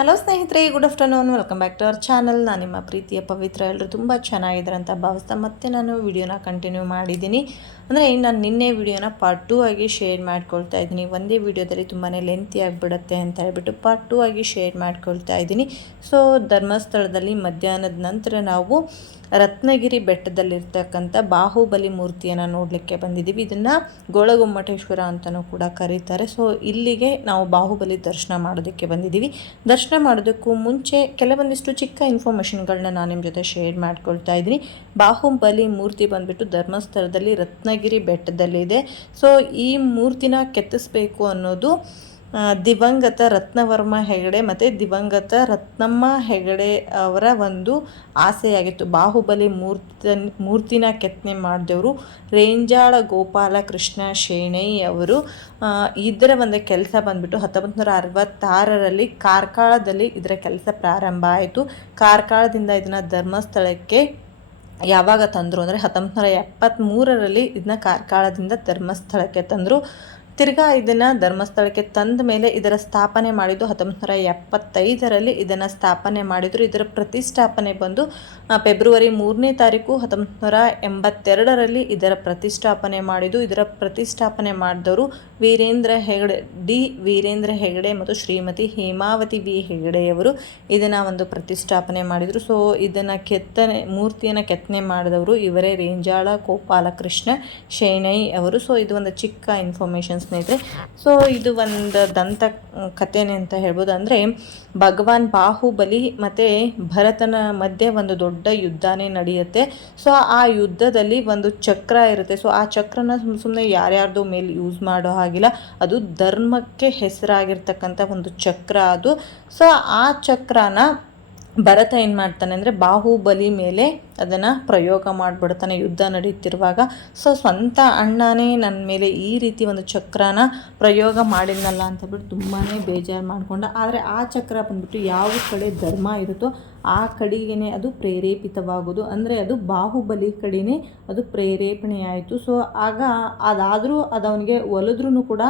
Hello ಸ್ನೇಹಿತರೆ good afternoon welcome back to our channel ನಾನು ನಿಮ್ಮ ಪ್ರೀತಿಯ ಪವಿತ್ರ ಎಲ್ಲರೂ ತುಂಬ ಚೆನ್ನಾಗಿದ್ದಾರೆ ಭಾವಿಸ್ತಾ ಮತ್ತೆ ನಾನು ವಿಡಿಯೋನ ಕಂಟಿನ್ಯೂ ಮಾಡಿದ್ದೀನಿ. ಅಂದರೆ ನಾನು ನಿನ್ನೆ ವಿಡಿಯೋನ ಪಾರ್ಟ್ ಟೂ ಆಗಿ ಶೇರ್ ಮಾಡ್ಕೊಳ್ತಾ ಇದ್ದೀನಿ. ಒಂದೇ ವಿಡಿಯೋದಲ್ಲಿ ತುಂಬಾ ಲೆಂತಿ ಆಗಿಬಿಡುತ್ತೆ ಅಂತ ಹೇಳ್ಬಿಟ್ಟು ಪಾರ್ಟ್ ಟೂ ಆಗಿ ಶೇರ್ ಮಾಡ್ಕೊಳ್ತಾ ಇದ್ದೀನಿ. ಸೊ ಧರ್ಮಸ್ಥಳದಲ್ಲಿ ಮಧ್ಯಾಹ್ನದ ನಂತರ ನಾವು ರತ್ನಗಿರಿ ಬೆಟ್ಟದಲ್ಲಿರ್ತಕ್ಕಂಥ ಬಾಹುಬಲಿ ಮೂರ್ತಿಯನ್ನು ನೋಡಲಿಕ್ಕೆ ಬಂದಿದ್ದೀವಿ. ಇದನ್ನು ಗೋಳಗುಮ್ಮಟೇಶ್ವರ ಅಂತಲೂ ಕೂಡ ಕರೀತಾರೆ. ಸೊ ಇಲ್ಲಿಗೆ ನಾವು ಬಾಹುಬಲಿ ದರ್ಶನ ಮಾಡೋದಕ್ಕೆ ಬಂದಿದ್ದೀವಿ. ದರ್ಶನ ಮಾಡೋದಕ್ಕೂ ಮುಂಚೆ ಕೆಲವೊಂದಿಷ್ಟು ಚಿಕ್ಕ ಇನ್ಫಾರ್ಮೇಷನ್ಗಳನ್ನ ನಾನು ನಿಮ್ಮ ಜೊತೆ ಶೇರ್ ಮಾಡ್ಕೊಳ್ತಾ ಇದ್ದೀನಿ. ಬಾಹುಬಲಿ ಮೂರ್ತಿ ಬಂದುಬಿಟ್ಟು ಧರ್ಮಸ್ಥಳದಲ್ಲಿ ರತ್ನಗಿರಿ ಬೆಟ್ಟದಲ್ಲಿದೆ. ಸೊ ಈ ಮೂರ್ತಿನ ಕೆತ್ತಿಸ್ಬೇಕು ಅನ್ನೋದು ದಿವಂಗತ ರತ್ನವರ್ಮ ಹೆಗಡೆ ಮತ್ತು ದಿವಂಗತ ರತ್ನಮ್ಮ ಹೆಗಡೆ ಅವರ ಒಂದು ಆಸೆಯಾಗಿತ್ತು. ಬಾಹುಬಲಿ ಮೂರ್ತಿ ಮೂರ್ತಿನ ಕೆತ್ತನೆ ಮಾಡಿದವರು ರೇಂಜಾಳ ಗೋಪಾಲ ಕೃಷ್ಣ ಶೇಣೈ ಅವರು. ಆ, ಇದರ ಒಂದು ಕೆಲಸ ಬಂದುಬಿಟ್ಟು ಹತ್ತೊಂಬತ್ತು ನೂರ ಅರವತ್ತಾರರಲ್ಲಿ ಕಾರ್ಕಳದಲ್ಲಿ ಇದರ ಕೆಲಸ ಪ್ರಾರಂಭ ಆಯಿತು. ಕಾರ್ಕಳದಿಂದ ಇದನ್ನು ಧರ್ಮಸ್ಥಳಕ್ಕೆ ಯಾವಾಗ ತಂದರು ಅಂದರೆ ಹತ್ತೊಂಬತ್ತು ನೂರ ಎಪ್ಪತ್ತ್ಮೂರರಲ್ಲಿ ಇದನ್ನ ಕಾರ್ಕಳದಿಂದ ಧರ್ಮಸ್ಥಳಕ್ಕೆ ತಂದರು. ತಿರ್ಗಾ ಇದನ್ನು ಧರ್ಮಸ್ಥಳಕ್ಕೆ ತಂದ ಮೇಲೆ ಇದರ ಸ್ಥಾಪನೆ ಮಾಡಿದ್ದು ಹತ್ತೊಂಬತ್ತು ನೂರ ಎಪ್ಪತ್ತೈದರಲ್ಲಿ ಇದನ್ನು ಸ್ಥಾಪನೆ ಮಾಡಿದರು. ಇದರ ಪ್ರತಿಷ್ಠಾಪನೆ ಬಂದು ಫೆಬ್ರವರಿ ಮೂರನೇ ತಾರೀಕು ಹತ್ತೊಂಬತ್ತು ನೂರ ಎಂಬತ್ತೆರಡರಲ್ಲಿ ಇದರ ಪ್ರತಿಷ್ಠಾಪನೆ ಮಾಡಿದ್ದು. ಇದರ ಪ್ರತಿಷ್ಠಾಪನೆ ಮಾಡಿದವರು ವೀರೇಂದ್ರ ಹೆಗಡೆ, ಡಿ ವೀರೇಂದ್ರ ಹೆಗಡೆ ಮತ್ತು ಶ್ರೀಮತಿ ಹೇಮಾವತಿ ಬಿ ಹೆಗಡೆಯವರು ಇದನ್ನು ಒಂದು ಪ್ರತಿಷ್ಠಾಪನೆ ಮಾಡಿದರು. ಸೊ, ಇದನ್ನು ಕೆತ್ತನೆ, ಮೂರ್ತಿಯನ್ನು ಕೆತ್ತನೆ ಮಾಡಿದವರು ಇವರೇ ರೇಂಜಾಳ, ಗೋಪಾಲಕೃಷ್ಣ, ಶೇಣೈ ಅವರು. ಸೊ, ಇದು ಒಂದು ಚಿಕ್ಕ ಇನ್ಫಾರ್ಮೇಷನ್ ಸ್ನೇಹಿತರೆ ಸೊ ಇದು ಒಂದು ದಂತ ಕಥೆನೆ ಅಂತ ಹೇಳ್ಬೋದು. ಅಂದರೆ ಭಗವಾನ್ ಬಾಹುಬಲಿ ಮತ್ತು ಭರತನ ಮಧ್ಯೆ ಒಂದು ದೊಡ್ಡ ಯುದ್ಧನೇ ನಡೆಯುತ್ತೆ. ಸೊ ಆ ಯುದ್ಧದಲ್ಲಿ ಒಂದು ಚಕ್ರ ಇರುತ್ತೆ. ಸೊ ಆ ಚಕ್ರನ ಸುಮ್ಮ ಸುಮ್ಮನೆ ಯಾರ್ಯಾರ್ದೋ ಮೇಲೆ ಯೂಸ್ ಮಾಡೋ ಹಾಗಿಲ್ಲ. ಅದು ಧರ್ಮಕ್ಕೆ ಹೆಸರಾಗಿರ್ತಕ್ಕಂಥ ಒಂದು ಚಕ್ರ ಅದು. ಸೊ ಆ ಚಕ್ರನ ಭರತ ಏನು ಮಾಡ್ತಾನೆ ಅಂದರೆ ಬಾಹುಬಲಿ ಮೇಲೆ ಅದನ್ನು ಪ್ರಯೋಗ ಮಾಡಿಬಿಡ್ತಾನೆ ಯುದ್ಧ ನಡೀತಿರುವಾಗ. ಸೊ ಸ್ವಂತ ಅಣ್ಣನೇ ನನ್ನ ಮೇಲೆ ಈ ರೀತಿ ಒಂದು ಚಕ್ರನ ಪ್ರಯೋಗ ಮಾಡಿದ್ನಲ್ಲ ಅಂತ ತುಂಬಾ ಬೇಜಾರು ಮಾಡಿಕೊಂಡ. ಆದರೆ ಆ ಚಕ್ರ ಬಂದುಬಿಟ್ಟು ಯಾವ ಕಡೆ ಧರ್ಮ ಇರುತ್ತೋ ಆ ಕಡೆಗೇ ಅದು ಪ್ರೇರೇಪಿತವಾಗೋದು ಅಂದರೆ ಅದು ಬಾಹುಬಲಿ ಕಡೆಯೇ ಅದು ಪ್ರೇರೇಪಣೆ ಆಯಿತು ಸೊ ಆಗ ಅದಾದರೂ ಅದು ಅವನಿಗೆ ಒಲಿದ್ರೂ ಕೂಡ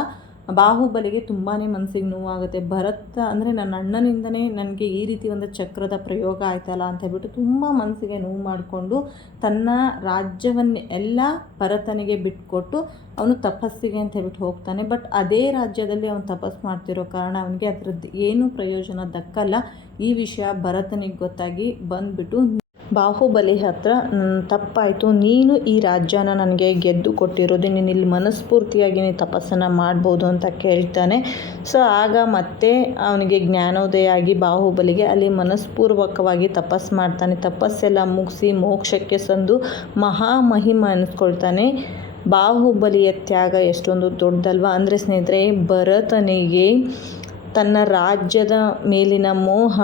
ಬಾಹುಬಲಿಗೆ ತುಂಬಾ ಮನಸ್ಸಿಗೆ ನೋವಾಗುತ್ತೆ. ಭರತ ಅಂದರೆ ನನ್ನ ಅಣ್ಣನಿಂದನೇ ನನಗೆ ಈ ರೀತಿ ಒಂದು ಚಕ್ರದ ಪ್ರಯೋಗ ಆಯ್ತಲ್ಲ ಅಂತ ಹೇಳ್ಬಿಟ್ಟು ತುಂಬ ಮನಸ್ಸಿಗೆ ನೋವು ಮಾಡಿಕೊಂಡು ತನ್ನ ರಾಜ್ಯವನ್ನೇ ಎಲ್ಲ ಭರತನಿಗೆ ಬಿಟ್ಕೊಟ್ಟು ಅವನು ತಪಸ್ಸಿಗೆ ಅಂತ ಹೇಳ್ಬಿಟ್ಟು ಹೋಗ್ತಾನೆ. ಬಟ್ ಅದೇ ರಾಜ್ಯದಲ್ಲಿ ಅವನು ತಪಸ್ಸು ಮಾಡ್ತಿರೋ ಕಾರಣ ಅವನಿಗೆ ಅದರದ್ದು ಏನೂ ಪ್ರಯೋಜನ ದಕ್ಕಲ್ಲ. ಈ ವಿಷಯ ಭರತನಿಗೆ ಗೊತ್ತಾಗಿ ಬಂದ್ಬಿಟ್ಟು ಬಾಹುಬಲಿ ಹತ್ರ ತಪ್ಪಾಯಿತು. ನೀನು ಈ ರಾಜ್ಯನ ನನಗೆ ಗೆದ್ದು ಕೊಟ್ಟಿರೋದು. ನೀನು ಇಲ್ಲಿ ಮನಸ್ಫೂರ್ತಿಯಾಗಿ ನೀನು ತಪಸ್ಸನ್ನು ಮಾಡ್ಬೋದು ಅಂತ ಕೇಳ್ತಾನೆ. ಸೊ, ಆಗ ಮತ್ತೆ ಅವನಿಗೆ ಜ್ಞಾನೋದಯ ಆಗಿ ಬಾಹುಬಲಿಗೆ ಅಲ್ಲಿ ಮನಸ್ಪೂರ್ವಕವಾಗಿ ತಪಸ್ಸು ಮಾಡ್ತಾನೆ. ತಪಸ್ಸೆಲ್ಲ ಮುಗಿಸಿ ಮೋಕ್ಷಕ್ಕೆ ಸಂದು ಮಹಾಮಹಿಮ ಅನಿಸ್ಕೊಳ್ತಾನೆ. ಬಾಹುಬಲಿಯ ತ್ಯಾಗ ಎಷ್ಟೊಂದು ದೊಡ್ಡದಲ್ವಾ? ಅಂದರೆ, ಸ್ನೇಹಿತರೆ, ಭರತನಿಗೆ ತನ್ನ ರಾಜ್ಯದ ಮೇಲಿನ ಮೋಹ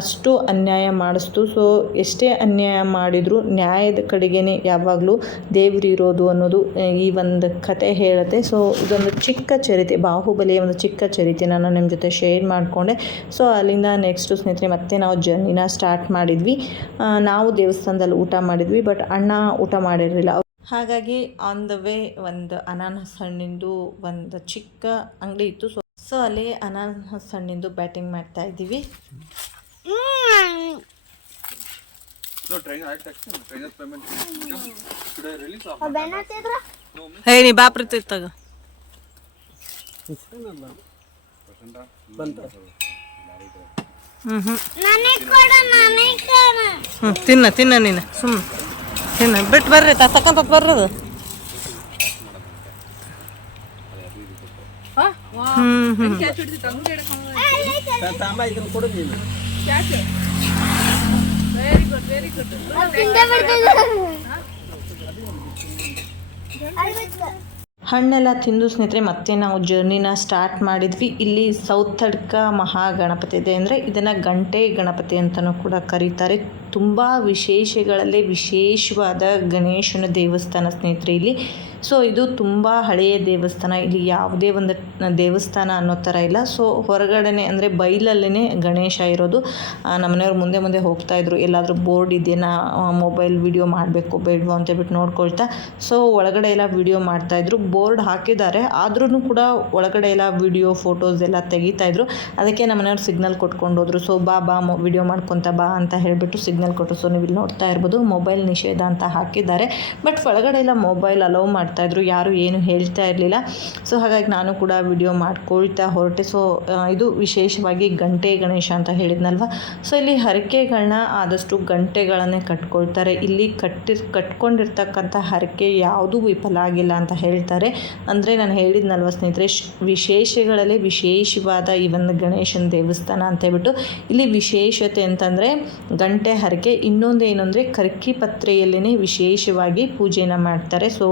ಅಷ್ಟು ಅನ್ಯಾಯ ಮಾಡಿಸ್ತು. ಸೊ ಎಷ್ಟೇ ಅನ್ಯಾಯ ಮಾಡಿದರೂ ನ್ಯಾಯದ ಕಡೆಗೇ ಯಾವಾಗಲೂ ದೇವ್ರು ಇರೋದು ಅನ್ನೋದು ಈ ಒಂದು ಕತೆ ಹೇಳುತ್ತೆ. ಸೊ ಇದೊಂದು ಚಿಕ್ಕ ಚರಿತೆ, ಬಾಹುಬಲಿಯ ಒಂದು ಚಿಕ್ಕ ಚರಿತೆ ನಾನು ನಿಮ್ಮ ಜೊತೆ ಶೇರ್ ಮಾಡಿಕೊಂಡೆ. ಸೊ ಅಲ್ಲಿಂದ ನೆಕ್ಸ್ಟು ಸ್ನೇಹಿತರೆ, ಮತ್ತೆ ನಾವು ಜರ್ನಿನ ಸ್ಟಾರ್ಟ್ ಮಾಡಿದ್ವಿ. ನಾವು ದೇವಸ್ಥಾನದಲ್ಲಿ ಊಟ ಮಾಡಿದ್ವಿ ಬಟ್ ಅಣ್ಣ ಊಟ ಮಾಡಿರಲಿಲ್ಲ. ಹಾಗಾಗಿ ಆನ್ ದ ವೇ ಒಂದು ಅನಾನಸ್ ಹಣ್ಣಿಂದು ಒಂದು ಚಿಕ್ಕ ಅಂಗಡಿ ಇತ್ತು. ಸೊ ಸೊ, ಅಲ್ಲಿ ಅನಾನಸ್ ಹಣ್ಣಿಂದು ಬ್ಯಾಟಿಂಗ್ ಮಾಡ್ತಾ ಇದ್ದೀವಿ. ಹೇ ನೀ ಬಾಪ್ರಿ ತಗ ಹ್ಞೂ ಹ್ಞೂ ಹ್ಞೂ ತಿನ್ನ ತಿನ್ನ ನೀನು ಸುಮ್ಮನೆ ತಿನ್ನ ಬಿಟ್ಟು ಬರ್ರಿ ತಕ್ಕಂತ ಬರ್ರಿ ಅದು ಹ್ಞೂ ಹ್ಞೂ ಹಣ್ಣೆಲ್ಲ ತಿಂದು ಸ್ನೇಹಿತರೆ ಮತ್ತೆ ನಾವು ಜರ್ನಿನ ಸ್ಟಾರ್ಟ್ ಮಾಡಿದ್ವಿ. ಇಲ್ಲಿ ಸೌತ್ ಸೌತಡ್ಕ ಮಹಾಗಣಪತಿ ಇದೆ ಅಂದರೆ ಇದನ್ನು ಗಂಟೆ ಗಣಪತಿ ಅಂತಲೂ ಕೂಡ ಕರೀತಾರೆ. ತುಂಬ ವಿಶೇಷಗಳಲ್ಲಿ ವಿಶೇಷವಾದ ಗಣೇಶನ ದೇವಸ್ಥಾನ ಸ್ನೇಹಿತರೆ ಇಲ್ಲಿ. ಸೊ ಇದು ತುಂಬ ಹಳೆಯ ದೇವಸ್ಥಾನ. ಇಲ್ಲಿ ಯಾವುದೇ ಒಂದು ದೇವಸ್ಥಾನ ಅನ್ನೋ ಥರ ಇಲ್ಲ. ಸೊ ಹೊರಗಡೆನೆ ಅಂದರೆ ಬೈಲಲ್ಲೇ ಗಣೇಶ ಇರೋದು. ನಮ್ಮನೆಯವ್ರು ನಮ್ಮ ಮನೆಯವ್ರು ಮುಂದೆ ಮುಂದೆ ಹೋಗ್ತಾ ಇದ್ರು. ಎಲ್ಲಾದರೂ ಬೋರ್ಡ್ ಇದೆಯಾ? ಮೊಬೈಲ್ ವಿಡಿಯೋ ಮಾಡಬೇಕು, ಬೇಡವೋ ಅಂತ ಹೇಳ್ಬಿಟ್ಟು ನೋಡ್ಕೊಳ್ತಾ. ಸೊ ಒಳಗಡೆ ಎಲ್ಲ ವಿಡಿಯೋ ಮಾಡ್ತಾಯಿದ್ರು ಬೋರ್ಡ್ ಹಾಕಿದ್ದಾರೆ. ಆದ್ರೂ ಕೂಡ ಒಳಗಡೆ ಎಲ್ಲ ವಿಡಿಯೋ, ಫೋಟೋಸ್ ಎಲ್ಲ ತೆಗಿತಾಯಿದ್ರು ಅದಕ್ಕೆ ನಮ್ಮ ಮನೆಯವ್ರು ಸಿಗ್ನಲ್ ಕೊಟ್ಕೊಂಡು ಹೋದ್ರು. ಸೊ ಬಾ ಬಾ ವಿಡಿಯೋ ಮಾಡ್ಕೊತ ಬಾ ಅಂತ ಹೇಳಿಬಿಟ್ಟು ಸಿಗ್ನಲ್ ಕೊಟ್ಟರು. ಸೊ ನೀವು ಇಲ್ಲಿ ನೋಡ್ತಾ ಇರ್ಬೋದು. ಮೊಬೈಲ್ ನಿಷೇಧ ಅಂತ ಹಾಕಿದ್ದಾರೆ. ಬಟ್ ಒಳಗಡೆ ಎಲ್ಲ ಮೊಬೈಲ್ ಅಲೌ ಮಾಡ್ತಾಯಿದ್ರು ಯಾರು ಏನು ಹೇಳ್ತಾ ಇರಲಿಲ್ಲ. ಸೊ ಹಾಗಾಗಿ ನಾನು ಕೂಡ ವಿಡಿಯೋ ಮಾಡ್ಕೊಳ್ತಾ ಹೊರಟೆ. ಸೊ ಇದು ವಿಶೇಷವಾಗಿ ಗಂಟೆ ಗಣೇಶ ಅಂತ ಹೇಳಿದ್ನಲ್ವ? ಸೊ ಇಲ್ಲಿ ಹರಕೆಗಳನ್ನ ಆದಷ್ಟು ಗಂಟೆಗಳನ್ನೇ ಕಟ್ಕೊಳ್ತಾರೆ. ಇಲ್ಲಿ ಕಟ್ಟಿ, ಕಟ್ಕೊಂಡಿರ್ತಕ್ಕಂಥ ಹರಕೆ ಯಾವುದೂ ವಿಫಲ ಆಗಿಲ್ಲ ಅಂತ ಹೇಳ್ತಾರೆ. ಅಂದರೆ ನಾನು ಹೇಳಿದ್ನಲ್ವ ಸ್ನೇಹಿತರೆ ವಿಶೇಷಗಳಲ್ಲಿ ವಿಶೇಷವಾದ ಈ ಒಂದು ಗಣೇಶನ ದೇವಸ್ಥಾನ ಅಂತ ಹೇಳ್ಬಿಟ್ಟು, ಇಲ್ಲಿ ವಿಶೇಷತೆ ಅಂತಂದರೆ ಗಂಟೆ ಹರಕೆ. ಇನ್ನೊಂದು ಏನು ಅಂದರೆ ಕರ್ಕಿ ಪತ್ರೆಯಲ್ಲಿನೇ ವಿಶೇಷವಾಗಿ ಪೂಜೆನ ಮಾಡ್ತಾರೆ. ಸೊ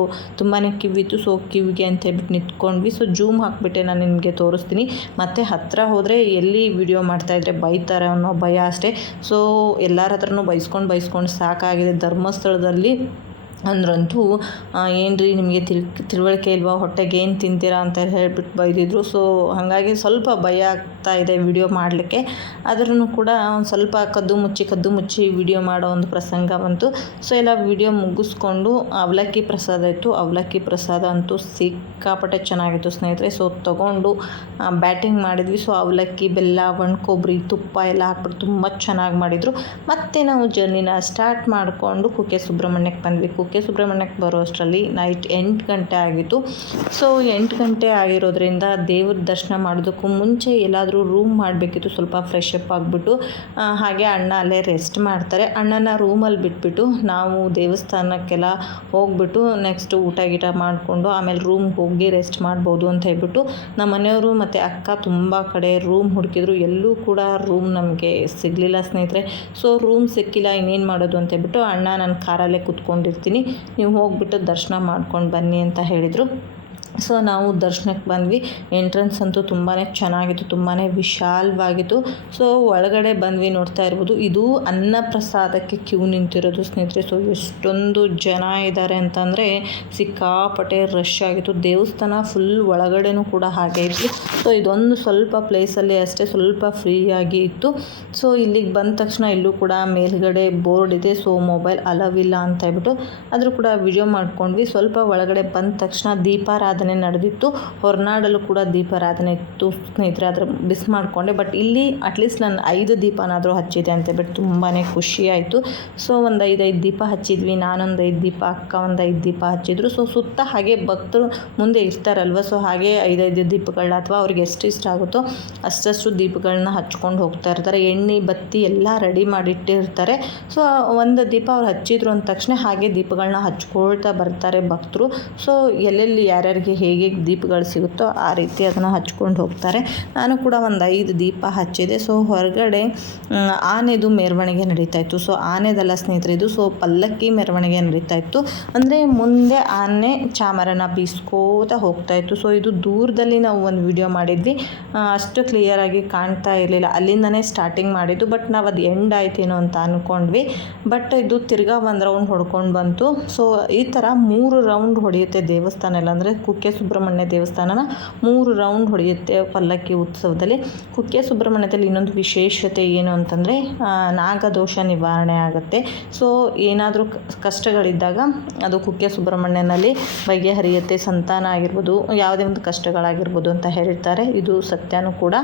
ಕಿವಿತ್ತು ಸೊ ಕಿವಿಗೆ ಅಂತ ಹೇಳ್ಬಿಟ್ಟು ನಿಂತ್ಕೊಂಡ್ವಿ. ಸೊ ಜೂಮ್ ಹಾಕಿಬಿಟ್ಟೆ ನಾನು ನಿಮಗೆ ತೋರಿಸ್ತೀನಿ. ಮತ್ತು ಹತ್ತಿರ ಹೋದರೆ ಎಲ್ಲಿ ವಿಡಿಯೋ ಮಾಡ್ತಾಯಿದ್ರೆ ಬೈತಾರೆ ಅನ್ನೋ ಭಯ ಅಷ್ಟೇ. ಸೊ ಎಲ್ಲರ ಹತ್ರನೂ ಬೈಸ್ಕೊಂಡು ಬೈಸ್ಕೊಂಡು ಸಾಕಾಗಿದೆ. ಧರ್ಮಸ್ಥಳದಲ್ಲಿ ಅಂದ್ರಂತೂ ಏನು ನಿಮಗೆ ತಿಳ್, ತಿಳುವಳಿಕೆ ಇಲ್ವಾ? ಹೊಟ್ಟೆಗೆ ಏನು ತಿಂತೀರಾ? ಅಂತ ಹೇಳ್ಬಿಟ್ಟು ಬೈದಿದ್ರು. ಸೊ, ಹಾಗಾಗಿ ಸ್ವಲ್ಪ ಭಯ ಆಗ್ತಾ ಇದೆ ವಿಡಿಯೋ ಮಾಡಲಿಕ್ಕೆ. ಆದ್ರೂ ಕೂಡ ಒಂದು ಸ್ವಲ್ಪ ಕದ್ದು ಮುಚ್ಚಿ ಕದ್ದು ಮುಚ್ಚಿ ವಿಡಿಯೋ ಮಾಡೋ ಒಂದು ಪ್ರಸಂಗ ಬಂತು. ಸೊ, ಎಲ್ಲ ವಿಡಿಯೋ ಮುಗಿಸ್ಕೊಂಡು ಅವಲಕ್ಕಿ ಪ್ರಸಾದ ಇತ್ತು. ಅವಲಕ್ಕಿ ಪ್ರಸಾದ ಅಂತೂ ಸಿಕ್ಕಾಪಟ್ಟೆ ಚೆನ್ನಾಗಿತ್ತು ಸ್ನೇಹಿತರೆ. ಸೊ, ತೊಗೊಂಡು ಬ್ಯಾಟಿಂಗ್ ಮಾಡಿದ್ವಿ. ಸೊ, ಅವಲಕ್ಕಿ, ಬೆಲ್ಲ ಒಣ ಕೊಬ್ಬರಿ ತುಪ್ಪ ಎಲ್ಲ ಹಾಕ್ಬಿಟ್ಟು ತುಂಬ ಚೆನ್ನಾಗಿ ಮಾಡಿದರು. ಮತ್ತೆ ನಾವು ಜರ್ನಿನ ಸ್ಟಾರ್ಟ್ ಮಾಡಿಕೊಂಡು ಕುಕ್ಕೆ ಸುಬ್ರಹ್ಮಣ್ಯಕ್ಕೆ ಬಂದ್ವಿ. ಸುಬ್ರಹ್ಮಣ್ಯಕ್ಕೆ ಬರೋ ಅಷ್ಟರಲ್ಲಿ ನೈಟ್ ಎಂಟು ಗಂಟೆ ಆಗಿತ್ತು. ಸೊ ಎಂಟು ಗಂಟೆ ಆಗಿರೋದ್ರಿಂದ ದೇವ್ರ ದರ್ಶನ ಮಾಡೋದಕ್ಕೂ ಮುಂಚೆ ಎಲ್ಲಾದರೂ ರೂಮ್ ಮಾಡಬೇಕಿತ್ತು, ಸ್ವಲ್ಪ ಫ್ರೆಶ್ ಅಪ್ ಆಗಿಬಿಟ್ಟು. ಹಾಗೆ ಅಣ್ಣ ಅಲ್ಲೇ ರೆಸ್ಟ್ ಮಾಡ್ತಾರೆ. ಅಣ್ಣನ ರೂಮಲ್ಲಿ ಬಿಟ್ಬಿಟ್ಟು ನಾವು ದೇವಸ್ಥಾನಕ್ಕೆಲ್ಲ ಹೋಗ್ಬಿಟ್ಟು ನೆಕ್ಸ್ಟ್ ಊಟ ಗೀಟ ಮಾಡಿಕೊಂಡು ಆಮೇಲೆ ರೂಮ್ಗೆ ಹೋಗಿ ರೆಸ್ಟ್ ಮಾಡ್ಬೋದು ಅಂತ ಹೇಳ್ಬಿಟ್ಟು ನಮ್ಮ ಮನೆಯವರು ಮತ್ತು ಅಕ್ಕ ತುಂಬ ಕಡೆ ರೂಮ್ ಹುಡುಕಿದ್ರು. ಎಲ್ಲೂ ಕೂಡ ರೂಮ್ ನಮಗೆ ಸಿಗಲಿಲ್ಲ ಸ್ನೇಹಿತರೆ. ಸೊ ರೂಮ್ ಸಿಕ್ಕಿಲ್ಲ, ಇನ್ನೇನು ಮಾಡೋದು ಅಂತ ಹೇಳ್ಬಿಟ್ಟು ಅಣ್ಣ ನಾನು ಕಾರಲ್ಲೇ ಕೂತ್ಕೊಂಡಿರ್ತೀನಿ. ನೀವು ಹೋಗ್ಬಿಟ್ಟು ದರ್ಶನ ಮಾಡ್ಕೊಂಡು ಬನ್ನಿ ಅಂತ ಹೇಳಿದರು. ಸೊ ನಾವು ದರ್ಶನಕ್ಕೆ ಬಂದ್ವಿ. ಎಂಟ್ರೆನ್ಸ್ ಅಂತೂ ತುಂಬಾ ಚೆನ್ನಾಗಿತ್ತು ತುಂಬಾ ವಿಶಾಲವಾಗಿತ್ತು. ಸೊ ಒಳಗಡೆ ಬಂದ್ವಿ ನೋಡ್ತಾ ಇರ್ಬೋದು. ಇದು ಅನ್ನಪ್ರಸಾದಕ್ಕೆ ಕ್ಯೂ ನಿಂತಿರೋದು ಸ್ನೇಹಿತರೆ. ಸೊ ಎಷ್ಟೊಂದು ಜನ ಇದ್ದಾರೆ ಅಂತಂದರೆ ಸಿಕ್ಕಾಪಟ್ಟೆ ರಶ್ ಆಗಿತ್ತು. ದೇವಸ್ಥಾನ ಫುಲ್ ಒಳಗಡೆನೂ ಕೂಡ ಹಾಗೆ ಇತ್ತು ಸೊ ಇದೊಂದು ಸ್ವಲ್ಪ ಪ್ಲೇಸಲ್ಲಿ ಅಷ್ಟೇ ಸ್ವಲ್ಪ ಫ್ರೀಯಾಗಿ ಇತ್ತು. ಸೊ ಇಲ್ಲಿಗೆ ಬಂದ ತಕ್ಷಣ ಇಲ್ಲೂ ಕೂಡ ಮೇಲ್ಗಡೆ ಬೋರ್ಡ್ ಇದೆ. ಸೊ ಮೊಬೈಲ್ ಅಲವಿಲ್ಲ ಅಂತ ಹೇಳ್ಬಿಟ್ಟು ಆದರೂ ಕೂಡ ವಿಡಿಯೋ ಮಾಡ್ಕೊಂಡ್ವಿ. ಸ್ವಲ್ಪ ಒಳಗಡೆ ಬಂದ ತಕ್ಷಣ ದೀಪಾರಾಧನೆ ನಡೆದಿತ್ತು. ಹೊರನಾಡಲ್ಲೂ ಕೂಡ ದೀಪಾರಾಧನೆ ಇತ್ತು. ಸ್ನೇಹಿತರೆ ಅದ್ರ ಮಿಸ್ ಮಾಡಿಕೊಂಡೆ. ಬಟ್ ಇಲ್ಲಿ ಅಟ್ಲೀಸ್ಟ್ ನಾನು ಐದು ದೀಪನಾದರೂ ಹಚ್ಚಿದೆ ಅಂತ ಹೇಳ್ಬಿಟ್ಟು ತುಂಬಾ ಖುಷಿಯಾಯಿತು ಸೊ ಒಂದು ಐದೈದು ದೀಪ ಹಚ್ಚಿದ್ವಿ. ನಾನೊಂದು ಐದು ದೀಪ, ಅಕ್ಕ ಒಂದು ಐದು ದೀಪ ಹಚ್ಚಿದ್ರು. ಸೊ ಸುತ್ತ ಹಾಗೆ ಭಕ್ತರು ಮುಂದೆ ಇರ್ತಾರಲ್ವ? ಸೊ ಹಾಗೆ ಐದೈದು ದೀಪಗಳನ್ನ ಅಥವಾ ಅವ್ರಿಗೆ ಎಷ್ಟು ಇಷ್ಟ ಆಗುತ್ತೋ ಅಷ್ಟಷ್ಟು ದೀಪಗಳನ್ನ ಹಚ್ಕೊಂಡು ಹೋಗ್ತಾ ಇರ್ತಾರೆ. ಎಣ್ಣೆ, ಬತ್ತಿ ಎಲ್ಲ ರೆಡಿ ಮಾಡಿಟ್ಟಿರ್ತಾರೆ. ಸೊ ಒಂದು ದೀಪ ಅವ್ರು ಹಚ್ಚಿದ್ರು ಅಂದ ತಕ್ಷಣ ಹಾಗೆ ದೀಪಗಳನ್ನ ಹಚ್ಕೊಳ್ತಾ ಬರ್ತಾರೆ ಭಕ್ತರು. ಸೊ ಎಲ್ಲೆಲ್ಲಿ ಯಾರ್ಯಾರಿಗೆ ಹೇಗೆ ದೀಪಗಳು ಸಿಗುತ್ತೋ ಆ ರೀತಿ ಅದನ್ನು ಹಚ್ಕೊಂಡು ಹೋಗ್ತಾರೆ. ನಾನು ಕೂಡ ಒಂದು ಐದು ದೀಪ ಹಚ್ಚಿದೆ. ಸೊ ಹೊರಗಡೆ ಆನೆದು ಮೆರವಣಿಗೆ ನಡೀತಾ ಇತ್ತು. ಸೊ ಆನೆದಲ್ಲ ಸ್ನೇಹಿತರೆ ಇದು ಸೊ ಪಲ್ಲಕ್ಕಿ ಮೆರವಣಿಗೆ ನಡೀತಾ ಇತ್ತು. ಅಂದರೆ ಮುಂದೆ ಆನೆ ಚಾಮರನ ಬೀಸ್ಕೋತಾ ಹೋಗ್ತಾ ಇತ್ತು. ಸೊ ಇದು ದೂರದಲ್ಲಿ ನಾವು ಒಂದು ವಿಡಿಯೋ ಮಾಡಿದ್ವಿ. ಅಷ್ಟು ಕ್ಲಿಯರಾಗಿ ಕಾಣ್ತಾ ಇರಲಿಲ್ಲ. ಅಲ್ಲಿಂದನೇ ಸ್ಟಾರ್ಟಿಂಗ್ ಮಾಡಿದ್ದು ಬಟ್ ನಾವು ಅದು ಎಂಡ್ ಆಯ್ತೇನೋ ಅಂತ ಅಂದ್ಕೊಂಡ್ವಿ ಬಟ್ ಇದು ತಿರ್ಗಾ ಒಂದು ರೌಂಡ್ ಹೊಡ್ಕೊಂಡು ಬಂತು. ಸೊ ಈ ಥರ ಮೂರು ರೌಂಡ್ ಹೊಡೆಯುತ್ತೆ ದೇವಸ್ಥಾನ ಎಲ್ಲ. ಅಂದರೆ ಕುಕ್ಕೆ ಸುಬ್ರಹ್ಮಣ್ಯ ದೇವಸ್ಥಾನನ ಮೂರು ರೌಂಡ್ ಹೊಡೆಯುತ್ತೆ ಪಲ್ಲಕ್ಕಿ ಉತ್ಸವದಲ್ಲಿ. ಕುಕ್ಕೆ ಸುಬ್ರಹ್ಮಣ್ಯದಲ್ಲಿ ಇನ್ನೊಂದು ವಿಶೇಷತೆ ಏನು ಅಂತಂದರೆ ನಾಗದೋಷ ನಿವಾರಣೆ ಆಗುತ್ತೆ. ಸೊ ಏನಾದರೂ ಕಷ್ಟಗಳಿದ್ದಾಗ ಅದು ಕುಕ್ಕೆ ಸುಬ್ರಹ್ಮಣ್ಯನಲ್ಲಿ ಬಗೆಹರಿಯುತ್ತೆ ಸಂತಾನ ಆಗಿರ್ಬೋದು, ಯಾವುದೇ ಒಂದು ಕಷ್ಟಗಳಾಗಿರ್ಬೋದು ಅಂತ ಹೇಳ್ತಾರೆ. ಇದು ಸತ್ಯನೂ ಕೂಡ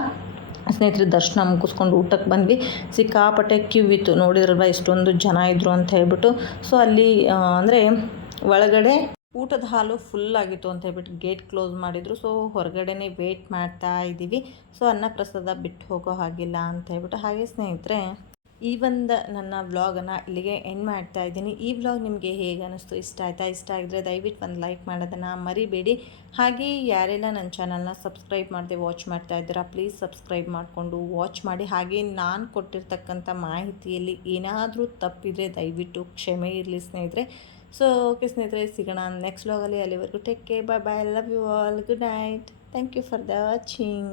ಸ್ನೇಹಿತರು ದರ್ಶನ ಮುಗಿಸ್ಕೊಂಡು ಊಟಕ್ಕೆ ಬಂದ್ವಿ. ಸಿಕ್ಕಾಪಟ್ಟೆ ಕ್ಯೂ ಇತ್ತು. ನೋಡಿದ್ರಲ್ವ ಎಷ್ಟೊಂದು ಜನ ಇದ್ದರು ಅಂತ ಹೇಳ್ಬಿಟ್ಟು. ಸೊ ಅಲ್ಲಿ ಅಂದರೆ ಒಳಗಡೆ ಊಟದ ಹಾಲು ಫುಲ್ ಆಗಿತ್ತು ಅಂತ ಹೇಳ್ಬಿಟ್ಟು ಗೇಟ್ ಕ್ಲೋಸ್ ಮಾಡಿದರು. ಸೊ ಹೊರಗಡೆನೇ ವೇಟ್ ಮಾಡ್ತಾ ಇದ್ದೀವಿ ಸೊ ಅನ್ನ ಪ್ರಸಾದ ಬಿಟ್ಟು ಹೋಗೋ ಹಾಗಿಲ್ಲ ಅಂತ ಹೇಳ್ಬಿಟ್ಟು. ಹಾಗೆ ಸ್ನೇಹಿತರೆ ಈ ಒಂದು ನನ್ನ ವ್ಲಾಗನ್ನು ಇಲ್ಲಿಗೆ ಎಂಡ್ ಮಾಡ್ತಾ ಇದ್ದೀನಿ. ಈ ವ್ಲಾಗ್ ನಿಮಗೆ ಹೇಗೆ ಅನ್ನಿಸ್ತು ಇಷ್ಟ ಆಯಿತಾ? ಇಷ್ಟ ಆಗಿದ್ರೆ ದಯವಿಟ್ಟು ಒಂದು ಲೈಕ್ ಮಾಡೋದನ್ನು ಮರಿಬೇಡಿ. ಹಾಗೆ ಯಾರೆಲ್ಲ ನನ್ನ ಚಾನಲ್ನ ಸಬ್ಸ್ಕ್ರೈಬ್ ಮಾಡದೆ ವಾಚ್ ಮಾಡ್ತಾ ಇದ್ದೀರಾ ಪ್ಲೀಸ್ ಸಬ್ಸ್ಕ್ರೈಬ್ ಮಾಡಿಕೊಂಡು ವಾಚ್ ಮಾಡಿ. ಹಾಗೆ ನಾನು ಕೊಟ್ಟಿರ್ತಕ್ಕಂಥ ಮಾಹಿತಿಯಲ್ಲಿ ಏನಾದರೂ ತಪ್ಪಿದರೆ ದಯವಿಟ್ಟು ಕ್ಷಮೆ ಇರಲಿ ಸ್ನೇಹಿತರೆ. ಸೊ ಓಕೆ ಸ್ನೇಹಿತರೆ, ಸಿಗೋಣ ನೆಕ್ಸ್ಟ್ ವ್ಲಾಗಲ್ಲಿ ಅಲ್ಲಿವರೆಗೂ take care bye bye love you all good night thank you for the watching